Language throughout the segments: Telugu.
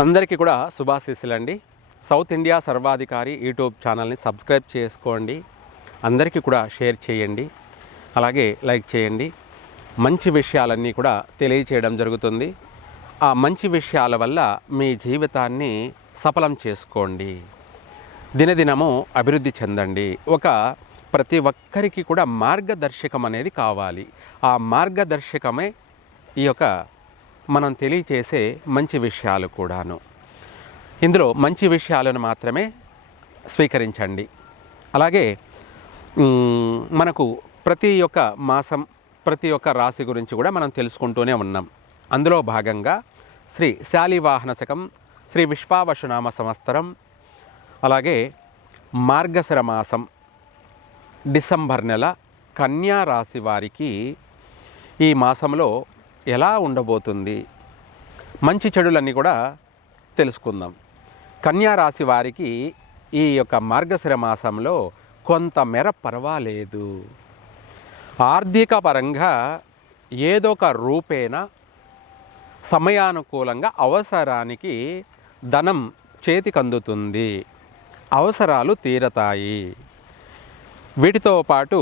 అందరికీ కూడా శుభాశీస్సులండి. సౌత్ ఇండియా సర్వాధికారి యూట్యూబ్ ఛానల్ని సబ్స్క్రైబ్ చేసుకోండి. అందరికీ కూడా షేర్ చేయండి, అలాగే లైక్ చేయండి. మంచి విషయాలన్నీ కూడా తెలియచేయడం జరుగుతుంది. ఆ మంచి విషయాల వల్ల మీ జీవితాన్ని సఫలం చేసుకోండి, దినదినము అభివృద్ధి చెందండి. ప్రతి ఒక్కరికి కూడా మార్గదర్శకం అనేది కావాలి. ఆ మార్గదర్శకమే ఈ యొక్క మనం తెలియచేసే మంచి విషయాలు కూడాను. ఇందులో మంచి విషయాలను మాత్రమే స్వీకరించండి. అలాగే మనకు ప్రతి ఒక్క మాసం ప్రతి ఒక్క రాశి గురించి కూడా మనం తెలుసుకుంటూనే ఉన్నాం. అందులో భాగంగా శ్రీ శాలివాహన శకం, శ్రీ విశ్వావసునామ సంవత్సరం, అలాగే మార్గశిర మాసం డిసెంబర్ నెల కన్యా రాశి వారికి ఈ మాసంలో ఎలా ఉండబోతుంది, మంచి చెడులన్నీ కూడా తెలుసుకుందాం. కన్యా రాశి వారికి ఈ యొక్క మార్గశిర మాసంలో కొంతమేర పర్వాలేదు. ఆర్థిక పరంగా ఏదో ఒక రూపేణ సమయానుకూలంగా అవసరానికి ధనం చేతికందుతుంది, అవసరాలు తీరతాయి. వీటితో పాటు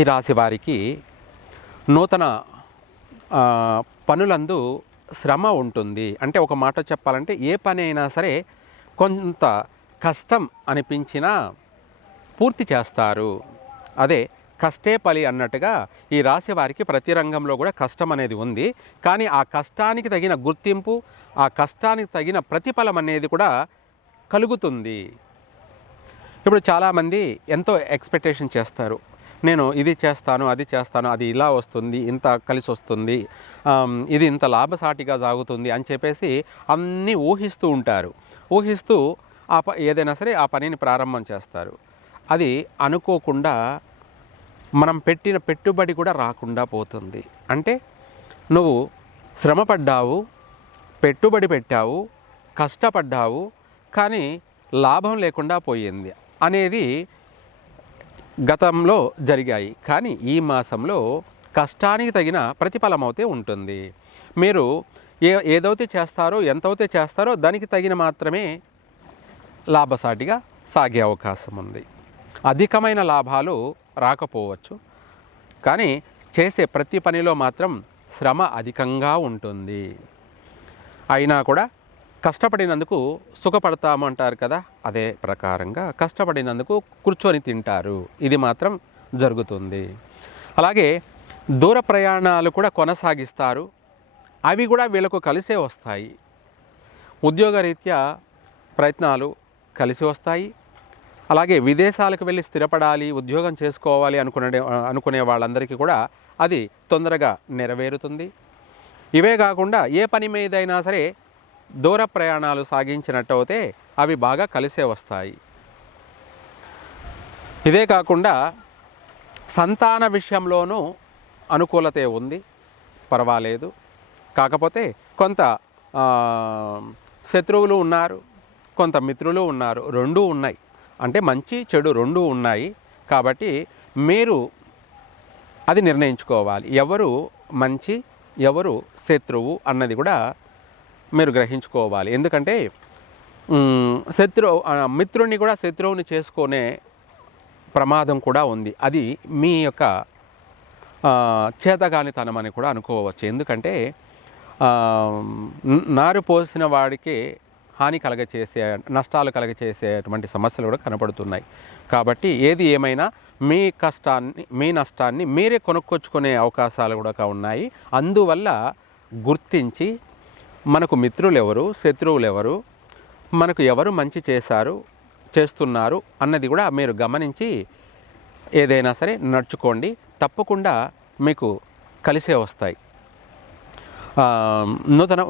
ఈ రాశి వారికి నూతన పనులందు శ్రమ ఉంటుంది. అంటే ఒక మాట చెప్పాలంటే ఏ పని అయినా సరే కొంత కష్టం అనిపించినా పూర్తి చేస్తారు. అదే కష్టే ఫలి అన్నట్టుగా ఈ రాశి వారికి ప్రతి రంగంలో కూడా కష్టం అనేది ఉంది. కానీ ఆ కష్టానికి తగిన గుర్తింపు, ఆ కష్టానికి తగిన ప్రతిఫలం అనేది కూడా కలుగుతుంది. ఇప్పుడు చాలామంది ఎంతో ఎక్స్పెక్టేషన్ చేస్తారు. నేను ఇది చేస్తాను, అది చేస్తాను, అది ఇలా వస్తుంది, ఇంత కలిసి వస్తుంది, ఇది ఇంత లాభసాటిగా సాగుతుంది అని చెప్పేసి అన్నీ ఊహిస్తూ ఉంటారు. ఊహిస్తూ ఏదైనా సరే ఆ పనిని ప్రారంభం చేస్తారు. అది అనుకోకుండా మనం పెట్టిన పెట్టుబడి కూడా రాకుండా పోతుంది. అంటే నువ్వు శ్రమపడ్డావు, పెట్టుబడి పెట్టావు, కష్టపడ్డావు, కానీ లాభం లేకుండా పోయింది అనేది గతంలో జరిగాయి. కానీ ఈ మాసంలో కష్టానికి తగిన ప్రతిఫలం అయితే ఉంటుంది. మీరు ఏదైతే చేస్తారో, ఎంతైతే చేస్తారో దానికి తగిన మాత్రమే లాభసాటిగా సాగే అవకాశం ఉంది. అధికమైన లాభాలు రాకపోవచ్చు, కానీ చేసే ప్రతి పనిలో మాత్రం శ్రమ అధికంగా ఉంటుంది. అయినా కూడా కష్టపడినందుకు సుఖపడతాము అంటారు కదా, అదే ప్రకారంగా కష్టపడినందుకు కూర్చొని తింటారు. ఇది మాత్రం జరుగుతుంది. అలాగే దూర ప్రయాణాలు కూడా కొనసాగిస్తారు. అవి కూడా వీళ్ళకు కలిసే వస్తాయి. ఉద్యోగరీత్యా ప్రయత్నాలు కలిసి వస్తాయి. అలాగే విదేశాలకు వెళ్ళి స్థిరపడాలి, ఉద్యోగం చేసుకోవాలి అనుకునే వాళ్ళందరికీ కూడా అది తొందరగా నెరవేరుతుంది. ఇవే కాకుండా ఏ పని మీదైనా సరే దూర ప్రయాణాలు సాగించినట్టయితే అవి బాగా కలిసే వస్తాయి. ఇదే కాకుండా సంతాన విషయంలోనూ అనుకూలతే ఉంది, పర్వాలేదు. కాకపోతే కొంత శత్రువులు ఉన్నారు, కొంత మిత్రులు ఉన్నారు, రెండూ ఉన్నాయి. అంటే మంచి చెడు రెండూ ఉన్నాయి. కాబట్టి మీరు అది నిర్ణయించుకోవాలి, ఎవరు మంచి ఎవరు శత్రువు అన్నది కూడా మీరు గ్రహించుకోవాలి. ఎందుకంటే మిత్రుడిని కూడా శత్రువుని చేసుకునే ప్రమాదం కూడా ఉంది. అది మీ యొక్క చేతగానితనం అని కూడా అనుకోవచ్చు. ఎందుకంటే నారు పోసిన వాడికి హాని కలగచేసే, నష్టాలు కలగచేసేటువంటి సమస్యలు కూడా కనపడుతున్నాయి. కాబట్టి ఏది ఏమైనా మీ నష్టాన్ని మీరే కొనుక్కొచ్చుకునే అవకాశాలు కూడా ఉన్నాయి. అందువల్ల గుర్తించి మనకు మిత్రులు ఎవరు, శత్రువులు ఎవరు, మనకు ఎవరు మంచి చేస్తున్నారు అన్నది కూడా మీరు గమనించి ఏదైనా సరే నడుచుకోండి. తప్పకుండా మీకు కలిసే వస్తాయి.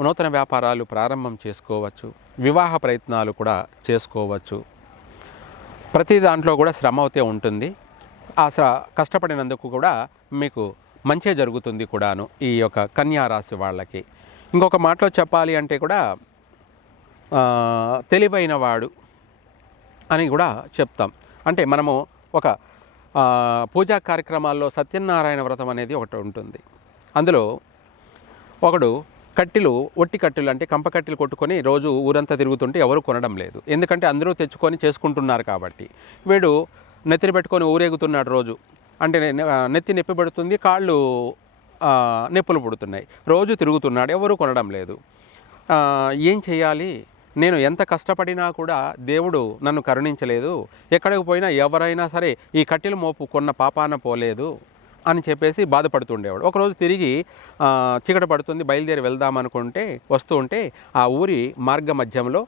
నూతన వ్యాపారాలు ప్రారంభం చేసుకోవచ్చు, వివాహ ప్రయత్నాలు కూడా చేసుకోవచ్చు. ప్రతి దాంట్లో కూడా శ్రమ అయితే ఉంటుంది. ఆ కష్టపడినందుకు కూడా మీకు మంచే జరుగుతుంది కూడాను ఈ యొక్క కన్యా రాశి వాళ్ళకి. ఇంకొక మాటలో చెప్పాలి అంటే కూడా తెలివైన వాడు అని కూడా చెప్తాం. అంటే మనము ఒక పూజా కార్యక్రమాల్లో సత్యనారాయణ వ్రతం అనేది ఒకటి ఉంటుంది. అందులో ఒకడు కట్టెలు, ఒట్టి కట్టెలు అంటే కంప కట్టెలు కొట్టుకొని రోజు ఊరంతా తిరుగుతుంటే ఎవరు కొనడం లేదు. ఎందుకంటే అందరూ తెచ్చుకొని చేసుకుంటున్నారు కాబట్టి. వీడు నెత్తిన పెట్టుకొని ఊరేగుతున్నాడు రోజు. అంటే నెత్తి నొప్పి పడుతుంది, కాళ్ళు నొప్పులు పుడుతున్నాయి. రోజు తిరుగుతున్నాడు, ఎవరు కొనడం లేదు. ఏం చేయాలి? నేను ఎంత కష్టపడినా కూడా దేవుడు నన్ను కరుణించలేదు. ఎక్కడికి పోయినా ఎవరైనా సరే ఈ కట్టెల మోపు కొన్న పాపాన పోలేదు అని చెప్పేసి బాధపడుతుండేవాడు. ఒకరోజు తిరిగి చీకటి పడుతుంది, బయలుదేరి వెళ్దాం అనుకుంటే వస్తూ ఉంటే ఆ ఊరి మార్గ మధ్యంలో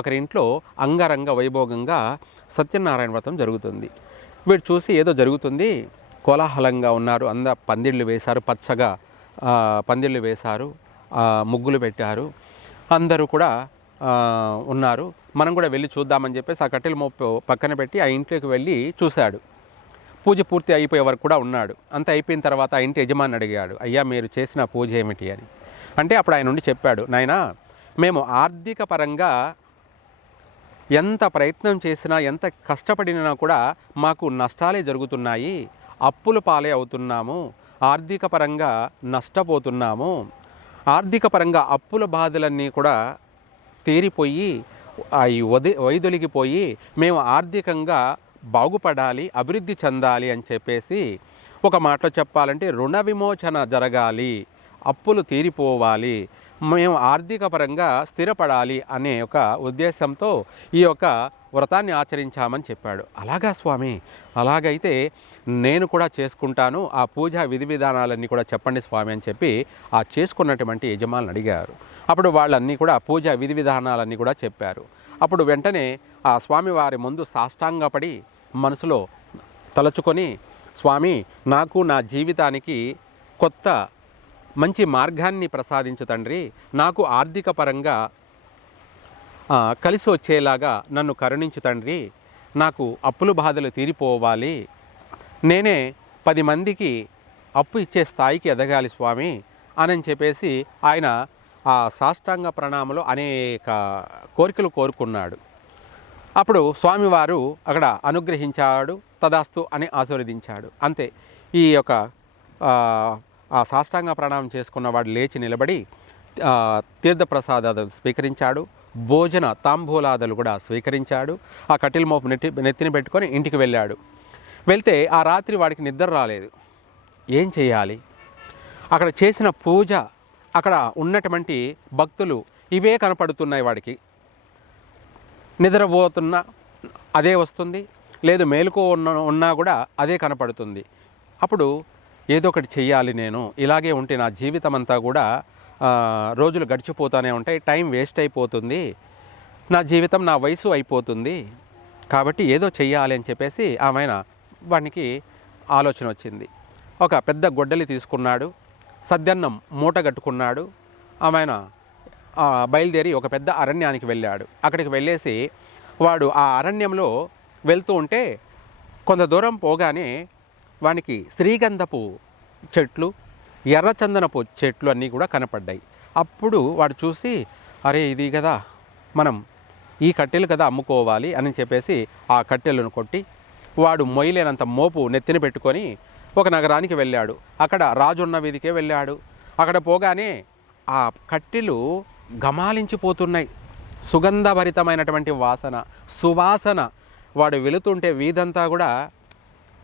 ఒకరింట్లో అంగరంగ వైభోగంగా సత్యనారాయణ వ్రతం జరుగుతుంది. వీడు చూసి ఏదో జరుగుతుంది, కోలాహలంగా ఉన్నారు, పందిళ్ళు వేశారు, పచ్చగా పందిళ్ళు వేశారు, ముగ్గులు పెట్టారు, అందరూ కూడా ఉన్నారు. మనం కూడా వెళ్ళి చూద్దామని చెప్పేసి ఆ కట్టెల మోపు పక్కన పెట్టి ఆ ఇంట్లోకి వెళ్ళి చూశాడు. పూజ పూర్తి అయిపోయే వరకు కూడా ఉన్నాడు. అంత అయిపోయిన తర్వాత ఆ ఇంటి యజమాని అడిగాడు, అయ్యా మీరు చేసిన పూజ ఏమిటి అని. అంటే అప్పుడు ఆయన నుండి చెప్పాడు, నాయనా మేము ఆర్థిక పరంగా ఎంత ప్రయత్నం చేసినా ఎంత కష్టపడినా కూడా మాకు నష్టాలే జరుగుతున్నాయి, అప్పుల పాలే అవుతున్నాము, ఆర్థిక పరంగా నష్టపోతున్నాము. ఆర్థిక పరంగా అప్పుల బాధలన్నీ కూడా తీరిపోయి అవి వైదొలిగిపోయి మేము ఆర్థికంగా బాగుపడాలి, అభివృద్ధి చెందాలి అని చెప్పేసి ఒక మాటలో చెప్పాలంటే రుణ విమోచన జరగాలి, అప్పులు తీరిపోవాలి, మేము ఆర్థిక పరంగా స్థిరపడాలి అనే ఒక ఉద్దేశంతో ఈ యొక్క వ్రతాన్ని ఆచరించామని చెప్పాడు. అలాగా స్వామి, అలాగైతే నేను కూడా చేసుకుంటాను, ఆ పూజా విధి విధానాలన్నీ కూడా చెప్పండి స్వామి అని చెప్పి ఆ చేసుకున్నటువంటి యజమానులు అడిగారు. అప్పుడు వాళ్ళన్నీ కూడా పూజా విధి విధానాలన్నీ కూడా చెప్పారు. అప్పుడు వెంటనే ఆ స్వామివారి ముందు సాష్టాంగపడి మనసులో తలుచుకొని, స్వామి నాకు నా జీవితానికి కొత్త మంచి మార్గాన్ని ప్రసాదించు తండ్రి, నాకు ఆర్థిక పరంగా కలిసి వచ్చేలాగా నన్ను కరుణించు తండ్రి, నాకు అప్పుల బాధలు తీరిపోవాలి, నేనే 10 మందికి అప్పు ఇచ్చే స్థాయికి ఎదగాలి స్వామి అని చెప్పేసి ఆయన ఆ సాష్టాంగ ప్రణామంలో అనేక కోరికలు కోరుకున్నాడు. అప్పుడు స్వామివారు అక్కడ అనుగ్రహించాడు, తదాస్తు అని ఆశీర్వదించాడు. అంతే. ఈ యొక్క ఆ సాష్టాంగ ప్రణామం చేసుకున్నవాడు లేచి నిలబడి తీర్థప్రసాదాలు స్వీకరించాడు, భోజన తాంబూలాదులు కూడా స్వీకరించాడు. ఆ కట్టెల మోపు నెత్తిని పెట్టుకొని ఇంటికి వెళ్ళాడు. వెళ్తే ఆ రాత్రి వాడికి నిద్ర రాలేదు. ఏం చేయాలి? అక్కడ చేసిన పూజ, అక్కడ ఉన్నటువంటి భక్తులు ఇవే కనపడుతున్నాయి వాడికి. నిద్రపోతున్నా అదే వస్తుంది, లేదు మేలుకో ఉన్నా కూడా అదే కనపడుతుంది. అప్పుడు ఏదో ఒకటి చెయ్యాలి, నేను ఇలాగే ఉంటే నా జీవితం అంతా కూడా రోజులు గడిచిపోతూనే ఉంటాయి, టైం వేస్ట్ అయిపోతుంది, నా జీవితం నా వయసు అయిపోతుంది, కాబట్టి ఏదో చెయ్యాలి అని చెప్పేసి వానికి ఆలోచన వచ్చింది. ఒక పెద్ద గొడ్డలి తీసుకున్నాడు, సద్దన్నం మూట కట్టుకున్నాడు. బయలుదేరి ఒక పెద్ద అరణ్యానికి వెళ్ళాడు. అక్కడికి వెళ్ళేసి వాడు ఆ అరణ్యంలో వెళ్తూ ఉంటే కొంత దూరం పోగానే వానికి శ్రీగంధపు చెట్లు, ఎర్రచందనపు చెట్లు అన్నీ కూడా కనపడ్డాయి. అప్పుడు వాడు చూసి, అరే ఇది కదా మనం ఈ కట్టెలు కదా అమ్ముకోవాలి అని చెప్పేసి ఆ కట్టెలను కొట్టి వాడు మొయ్యలేనంత మోపు నెత్తిన పెట్టుకొని ఒక నగరానికి వెళ్ళాడు. అక్కడ రాజున్న వీధికే వెళ్ళాడు. అక్కడ పోగానే ఆ కట్టెలు గమాలించిపోతున్నాయి. సుగంధభరితమైనటువంటి వాసన, సువాసన. వాడు వెళుతుంటే వీధంతా కూడా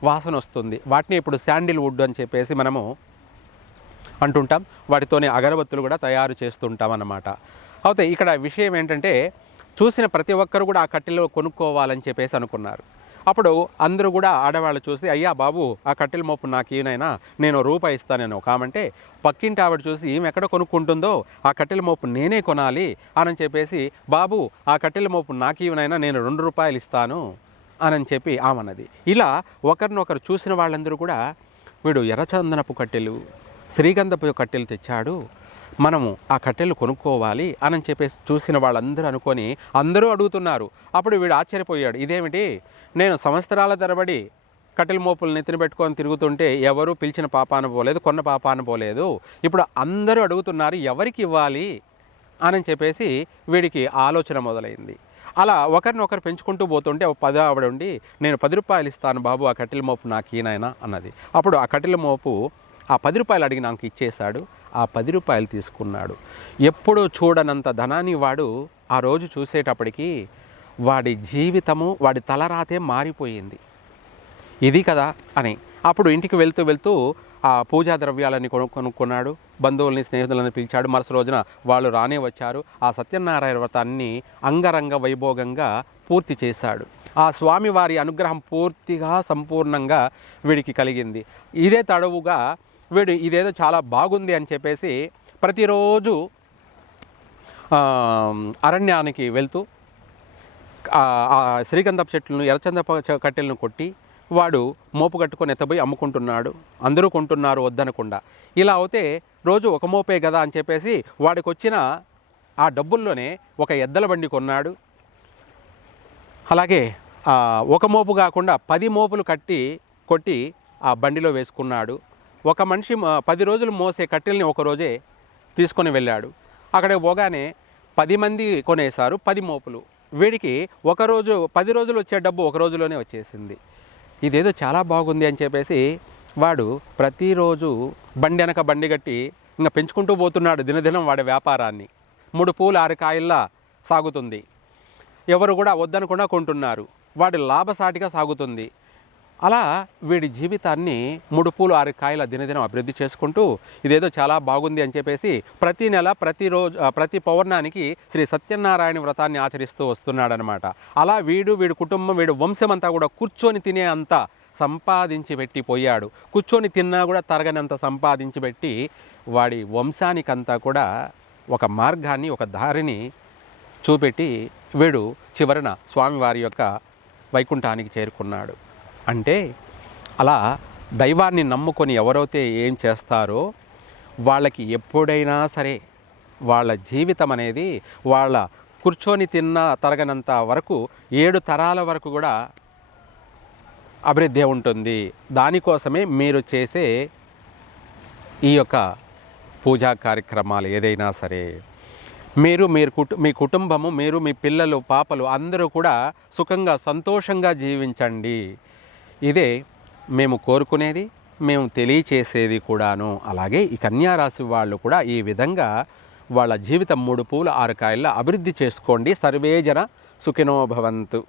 వాసన వస్తుంది. వాటిని ఇప్పుడు శాండిల్వుడ్ అని చెప్పేసి మనము అంటుంటాం. వాటితోనే అగరబత్తులు కూడా తయారు చేస్తుంటాం అన్నమాట. అయితే ఇక్కడ విషయం ఏంటంటే, చూసిన ప్రతి ఒక్కరు కూడా ఆ కట్టెలు కొనుక్కోవాలని చెప్పేసి అనుకున్నారు. అప్పుడు అందరూ కూడా ఆడవాళ్ళు చూసి, అయ్యా బాబు ఆ కట్టెల మోపు నాకు ఈయనైనా, నేను రూపాయి ఇస్తానేను కామంటే, పక్కింటి ఆవిడ చూసి ఈమె ఎక్కడ కొనుక్కుంటుందో ఆ కట్టెల మోపు నేనే కొనాలి అని చెప్పేసి, బాబు ఆ కట్టెల మోపు నాకు ఈయనైనా నేను 2 రూపాయలు ఇస్తాను అని చెప్పి ఆమన్నది. ఇలా ఒకరినొకరు చూసిన వాళ్ళందరూ కూడా, వీడు ఎర్రచందనపు కట్టెలు, శ్రీగంధపు కట్టెలు తెచ్చాడు, మనము ఆ కట్టెలు కొనుక్కోవాలి అని చెప్పేసి చూసిన వాళ్ళందరూ అనుకొని అందరూ అడుగుతున్నారు. అప్పుడు వీడు ఆశ్చర్యపోయాడు, ఇదేమిటి, నేను సంవత్సరాల తరబడి కట్టెల మోపులు నెత్తిన పెట్టుకొని తిరుగుతుంటే ఎవరు పిలిచిన పాపాన పోలేదు, కొన్న పాపాన పోలేదు, ఇప్పుడు అందరూ అడుగుతున్నారు ఎవరికి ఇవ్వాలి అని చెప్పేసి వీడికి ఆలోచన మొదలైంది. అలా ఒకరినొకరు పెంచుకుంటూ పోతుంటే ఒక 10 ఆవిడ ఉండి, నేను 10 రూపాయలు ఇస్తాను బాబు ఆ కట్టెల మోపు నాకు ఈయనైనా అన్నది. అప్పుడు ఆ కట్టెల మోపు ఆ 10 రూపాయలు అడిగి నాకు ఇచ్చేశాడు. ఆ 10 రూపాయలు తీసుకున్నాడు. ఎప్పుడూ చూడనంత ధనాన్ని వాడు ఆ రోజు చూసేటప్పటికి వాడి జీవితము, వాడి తలరాతే మారిపోయింది. ఇది కదా అని అప్పుడు ఇంటికి వెళ్తూ వెళ్తూ ఆ పూజా ద్రవ్యాలని కొనుక్కున్నాడు. బంధువుల్ని, స్నేహితులను పిలిచాడు. మరుసటి రోజున వాళ్ళు రానే వచ్చారు. ఆ సత్యనారాయణ వ్రతాన్ని అంగరంగ వైభోగంగా పూర్తి చేశాడు. ఆ స్వామివారి అనుగ్రహం పూర్తిగా సంపూర్ణంగా వీడికి కలిగింది. ఇదే తడవుగా వీడు ఇదేదో చాలా బాగుంది అని చెప్పేసి ప్రతిరోజు అరణ్యానికి వెళ్తూ ఆ శ్రీగంధపు చెట్లను, ఎర్రచందపు కట్టెలను కొట్టి వాడు మోపు కట్టుకొని ఎత్తపోయి అమ్ముకుంటున్నాడు. అందరూ కొంటున్నారు వద్దనకుండా. ఇలా అవుతే రోజు ఒక మోపే కదా అని చెప్పేసి వాడికి వచ్చిన ఆ డబ్బుల్లోనే ఒక ఎద్దల బండి కొన్నాడు. అలాగే ఒక మోపు కాకుండా 10 మోపులు కొట్టి ఆ బండిలో వేసుకున్నాడు. ఒక మనిషి 10 రోజులు మోసే కట్టెల్ని ఒకరోజే తీసుకొని వెళ్ళాడు. అక్కడికి పోగానే 10 మంది కొనేశారు 10 మోపులు. వీడికి 10 రోజులు వచ్చే డబ్బు ఒక రోజులోనే వచ్చేసింది. ఇదేదో చాలా బాగుంది అని చెప్పేసి వాడు ప్రతిరోజు బండి వెనక బండి కట్టి ఇంకా పెంచుకుంటూ పోతున్నాడు దినదినం వాడి వ్యాపారాన్ని. 3 పూలు 6 కాయల్లా సాగుతుంది. ఎవరు కూడా వద్దనకుండా కొంటున్నారు. వాడి లాభసాటిగా సాగుతుంది. అలా వీడి జీవితాన్ని 3 పూలు 6 కాయల దినదినం అభివృద్ధి చేసుకుంటూ ఇదేదో చాలా బాగుంది అని చెప్పేసి ప్రతి నెల, ప్రతిరోజు, ప్రతి పౌర్ణానికి శ్రీ సత్యనారాయణ వ్రతాన్ని ఆచరిస్తూ వస్తున్నాడనమాట. అలా వీడి కుటుంబం, వీడి వంశం అంతా కూడా కూర్చొని తినే అంత సంపాదించి పెట్టిపోయాడు. కూర్చొని తిన్నా కూడా తరగనంత సంపాదించి పెట్టి వాడి వంశానికంతా కూడా ఒక మార్గాన్ని, ఒక దారిని చూపెట్టి వీడు చివరన స్వామివారి యొక్క వైకుంఠానికి చేరుకున్నాడు. అంటే అలా దైవాన్ని నమ్ముకొని ఎవరైతే ఏం చేస్తారో వాళ్ళకి ఎప్పుడైనా సరే వాళ్ళ జీవితం అనేది వాళ్ళ కూర్చొని తరగనంత వరకు 7 తరాల వరకు కూడా అభివృద్ధి ఉంటుంది. దానికోసమే మీరు చేసే ఈ యొక్క పూజా కార్యక్రమాలు ఏదైనా సరే మీ కుటుంబము, మీరు, మీ పిల్లలు, పాపలు అందరూ కూడా సుఖంగా, సంతోషంగా జీవించండి. ఇదే మేము కోరుకునేది, మేము తెలియచేసేది కూడాను. అలాగే ఈ కన్యారాశి వాళ్ళు కూడా ఈ విధంగా వాళ్ళ జీవితం 3 పూలు 6 కాయల్లో అభివృద్ధి చేసుకోండి. సర్వేజన సుఖినో భవంతు.